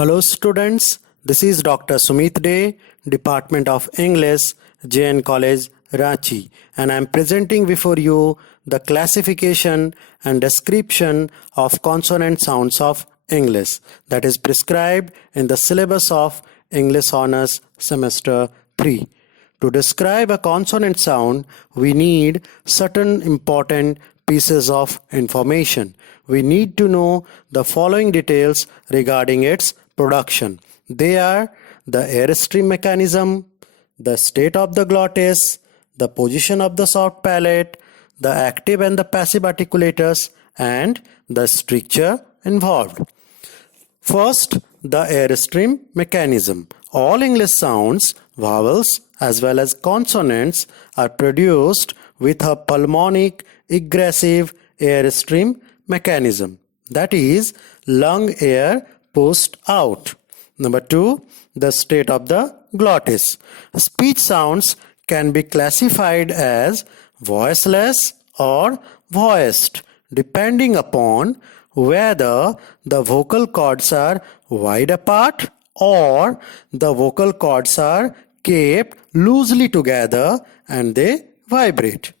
Hello students, this is Dr. Sumit Dey, Department of English, JN College, Ranchi, and I am presenting before you the classification and description of consonant sounds of English that is prescribed in the syllabus of English Honours Semester 3. To describe a consonant sound, we need certain important pieces of information. We need to know the following details regarding its production. They are the airstream mechanism, the state of the glottis, the position of the soft palate, the active and the passive articulators, and the structure involved. First, the airstream mechanism. All English sounds, vowels as well as consonants are produced with a pulmonic egressive airstream mechanism, that is, lung air pushed out. Number 2, the state of the glottis. Speech sounds can be classified as voiceless or voiced depending upon whether the vocal cords are wide apart or the vocal cords are kept loosely together and they vibrate.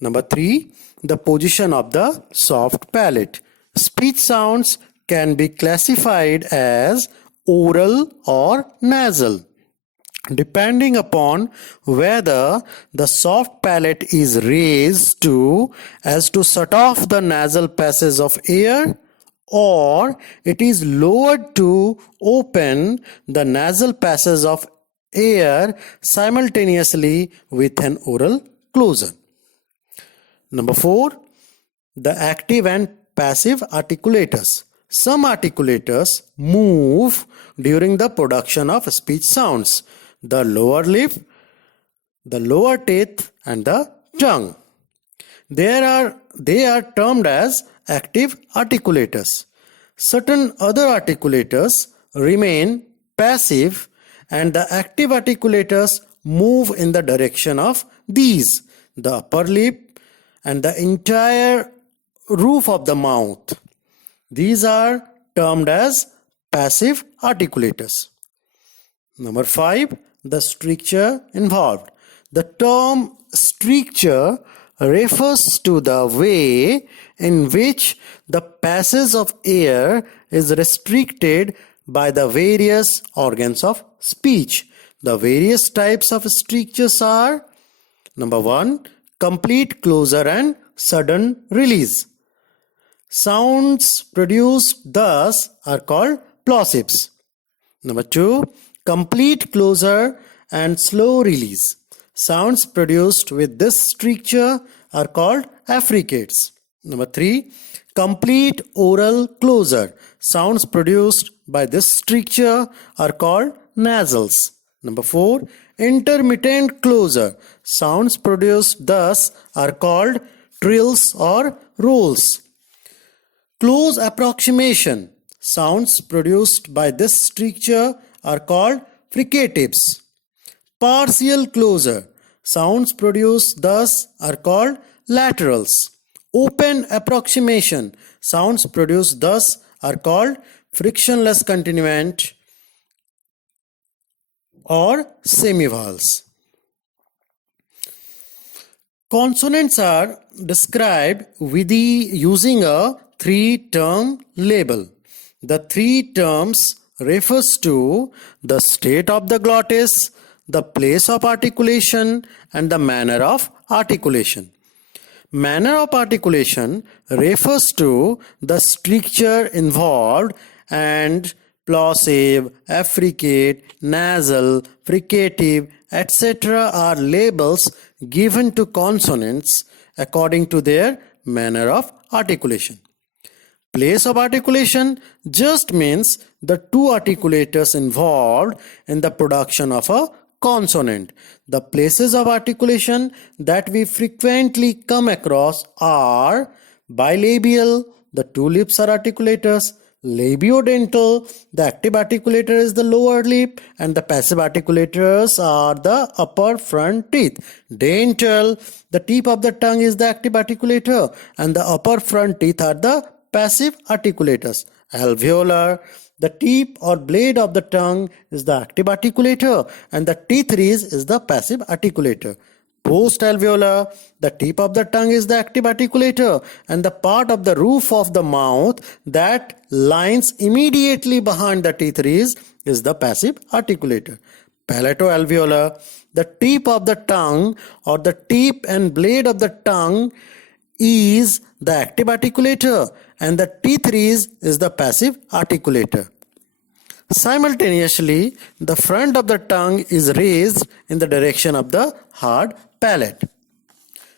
Number 3, the position of the soft palate. Speech sounds can be classified as oral or nasal depending upon whether the soft palate is raised to as to shut off the nasal passage of air or it is lowered to open the nasal passage of air simultaneously with an oral closure. Number 4, the active and passive articulators. Some articulators move during the production of speech sounds. The lower lip, the lower teeth, and the tongue. They are termed as active articulators. Certain other articulators remain passive and the active articulators move in the direction of these, the upper lip and the entire roof of the mouth. These are termed as passive articulators. Number 5, the structure involved. The term structure refers to the way in which the passage of air is restricted by the various organs of speech. The various types of structures are: number 1, complete closure and sudden release. Sounds produced thus are called plosives. Number 2, complete closure and slow release. Sounds produced with this structure are called affricates. Number 3, complete oral closure. Sounds produced by this structure are called nasals. Number 4, intermittent closure. Sounds produced thus are called trills or rolls. Close approximation. Sounds produced by this structure are called fricatives. Partial closure. Sounds produced thus are called laterals. Open approximation. Sounds produced thus are called frictionless continuant or semivowels. Consonants are described using a 3-term label. The 3 terms refers to the state of the glottis, the place of articulation, and the manner of articulation. Manner of articulation refers to the structure involved, and plosive, affricate, nasal, fricative, etc. are labels given to consonants according to their manner of articulation. Place of articulation just means the 2 articulators involved in the production of a consonant. The places of articulation that we frequently come across are bilabial, the 2 lips are articulators; labiodental, the active articulator is the lower lip and the passive articulators are the upper front teeth; dental, the tip of the tongue is the active articulator and the upper front teeth are the passive articulators; Alveolar. The tip or blade of the tongue is the active articulator and the T3 is the passive articulator. Post-alveolar, the tip of the tongue is the active articulator and the part of the roof of the mouth that lies immediately behind the T3 is the passive articulator. Palato-alveolar, the tip of the tongue or the tip and blade of the tongue is the active articulator and the T3 is the passive articulator. Simultaneously, the front of the tongue is raised in the direction of the hard palate.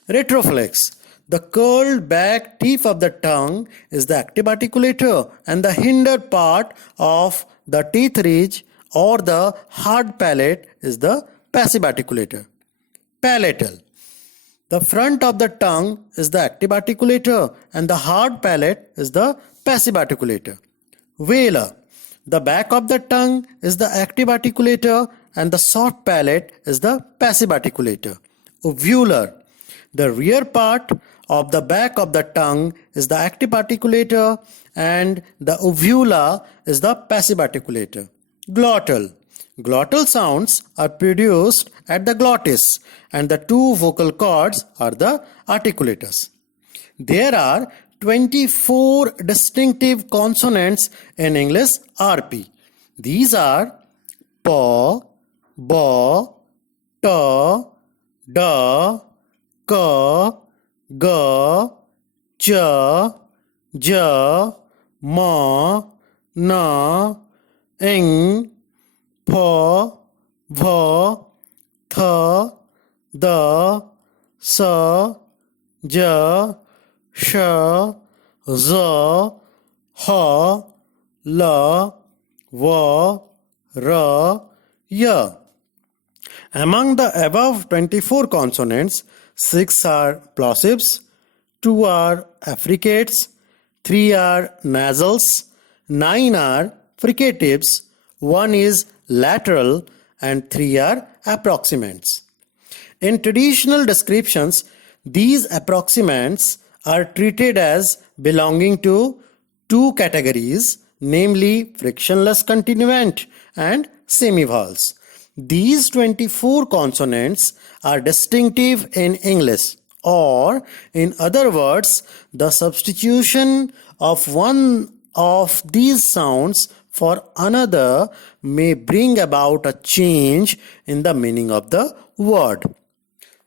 Retroflex. The curled back tip of the tongue is the active articulator and the hinder part of the teeth ridge or the hard palate is the passive articulator. Palatal. The front of the tongue is the active articulator and the hard palate is the passive articulator. Velar. The back of the tongue is the active articulator and the soft palate is the passive articulator. Uvular. The rear part of the back of the tongue is the active articulator and the uvula is the passive articulator. Glottal. Glottal sounds are produced at the glottis and the two vocal cords are the articulators. There are 24 distinctive consonants in English RP. These are pa, ba, ta, da, ka, ga, cha, ja, ma, na, ing, pha, bha, tha, da, sa, ja, sha, za, ha, la, va, ra, ya. Among the above 24 consonants, 6 are plosives, 2 are affricates, 3 are nasals, 9 are fricatives, 1 is lateral and 3 are approximants. In traditional descriptions, these approximants are treated as belonging to two categories, namely frictionless continuant and semivowels. These 24 consonants are distinctive in English, or in other words, the substitution of one of these sounds for another may bring about a change in the meaning of the word.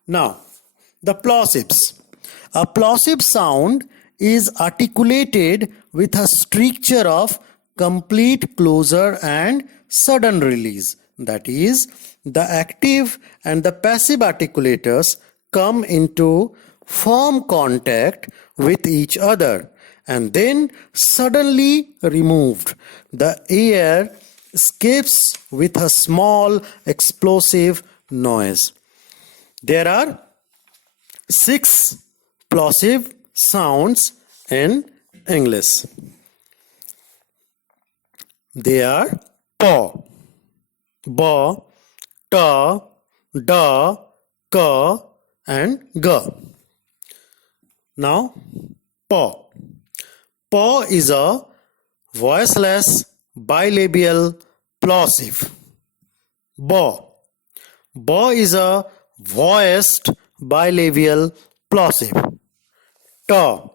Now, the plosives. A plosive sound is articulated with a stricture of complete closure and sudden release. That is, the active and the passive articulators come into firm contact with each other and then suddenly removed. The air escapes with a small explosive noise. There are 6 plosive sounds in English. They are pa, ba, ta, da, ka and ga. Now, pa. Pa is a voiceless bilabial plosive. Ba. Ba is a voiced bilabial plosive. Ta.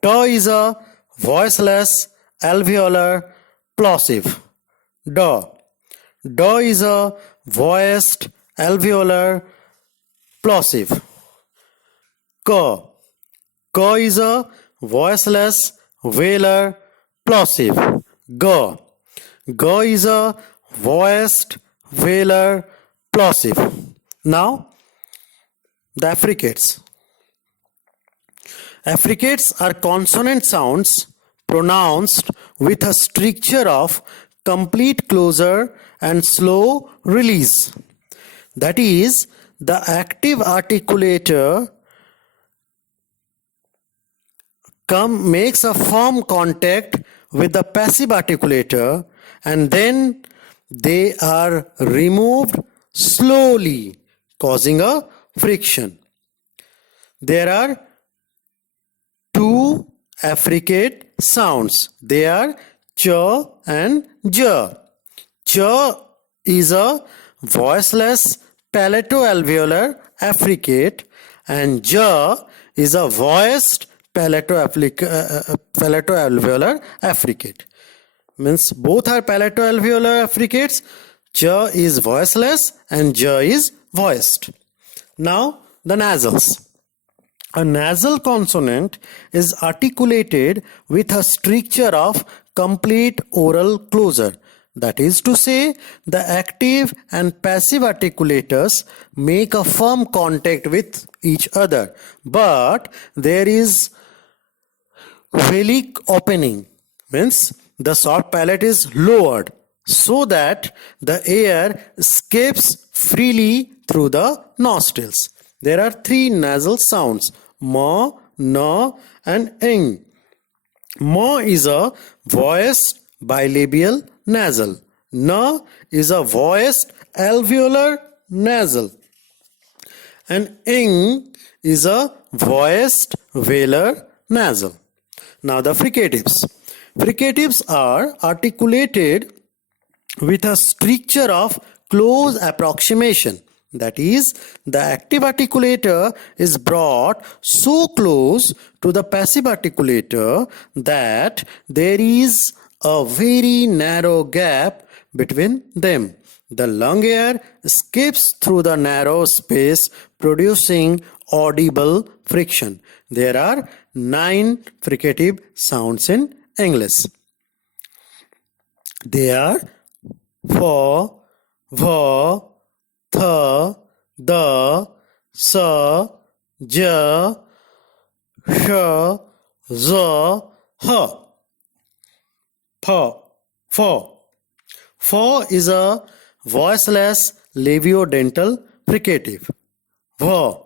Ta is a voiceless alveolar plosive. Da. Da is a voiced alveolar plosive. Ka. Ka is a voiceless velar plosive. Ga. Ga is a voiced velar plosive. Now, the affricates. Affricates are consonant sounds pronounced with a stricture of complete closure and slow release. That is, the active articulator makes a firm contact with the passive articulator and then they are removed slowly, causing a friction. There are 2 affricate sounds. They are ch and j. Ch is a voiceless palato-alveolar affricate and j is a voiced palato-alveolar affricate. Means both are palato-alveolar affricates. Ch is voiceless and j is voiced. Now the nasals. A nasal consonant is articulated with a stricture of complete oral closure. That is to say, the active and passive articulators make a firm contact with each other, but there is velic opening, means the soft palate is lowered so that the air escapes freely through the nostrils. There are three nasal sounds: ma, na, and ing. Ma is a voiced bilabial nasal. Na is a voiced alveolar nasal. And ing is a voiced velar nasal. Now the fricatives. Fricatives are articulated with a stricture of close approximation. That is, the active articulator is brought so close to the passive articulator that there is a very narrow gap between them. The lung air escapes through the narrow space, producing audible friction. There are 9 fricative sounds in English. They are fa, va, tha, da, sa, ja, sha, za, ha. Fa. Fa is a voiceless labiodental fricative. Va.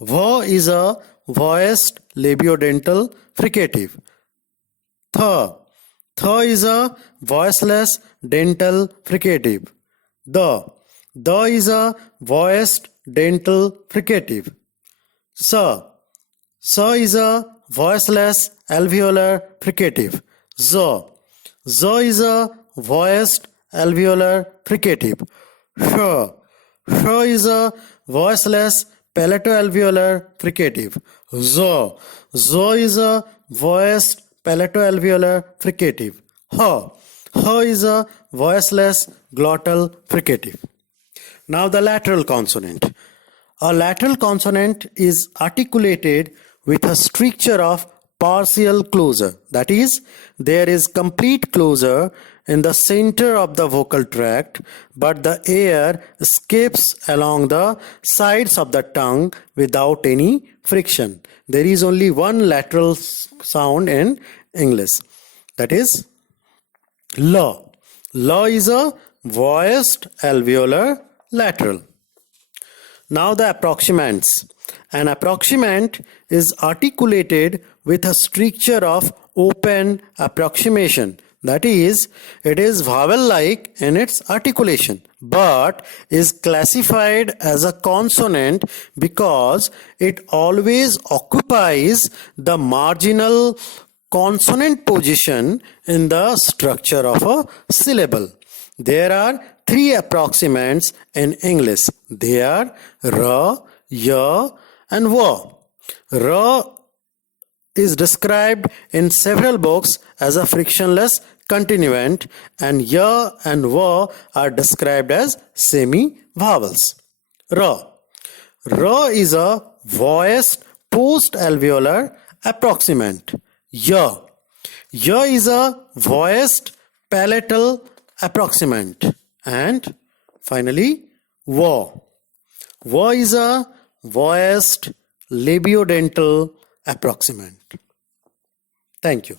Va is a voiced labiodental fricative. Tha. Tha is a voiceless dental fricative. Da. Da is a voiced dental fricative. Sa. Sa is a voiceless alveolar fricative. Za. Za is a voiced alveolar fricative. Sha. Sha is a voiceless palato-alveolar fricative. Za. Za is a voiced palato-alveolar fricative. Ha. Ha is a voiceless glottal fricative. Now the lateral consonant. A lateral consonant is articulated with a stricture of partial closure. That is, there is complete closure in the center of the vocal tract, but the air escapes along the sides of the tongue without any friction. There is only one lateral sound in English. That is la. La is a voiced alveolar lateral. Now the approximants. An approximant is articulated with a stricture of open approximation. That is, it is vowel-like in its articulation, but is classified as a consonant because it always occupies the marginal consonant position in the structure of a syllable. There are 3 approximants in English. They are ra, ya, and wa. Ra is described in several books as a frictionless continuant, and ya and wa are described as semi-vowels. Ra. Ra is a voiced post-alveolar approximant. Ya. Ya is a voiced palatal approximant. And finally, wa. Va is a voiced labiodental approximant. Thank you.